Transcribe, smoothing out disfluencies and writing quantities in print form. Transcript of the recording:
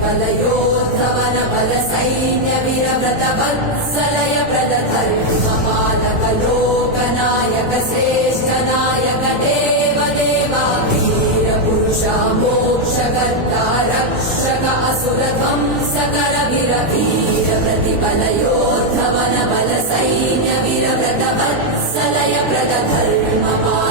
प्रतिफलयोद्धवन बल सैन्य वीरव्रत वत्सलय प्रदधर्मपालक लोकनायक श्रेष्ठ नायक देव देवा वीर पुरुषा मोक्षकर्ता रक्षक असुर ध्वंसकर वीर वीर प्रतिफलयोद्धवन बल सैन्य वीरव्रत वत्सलय प्रदधर्मपालक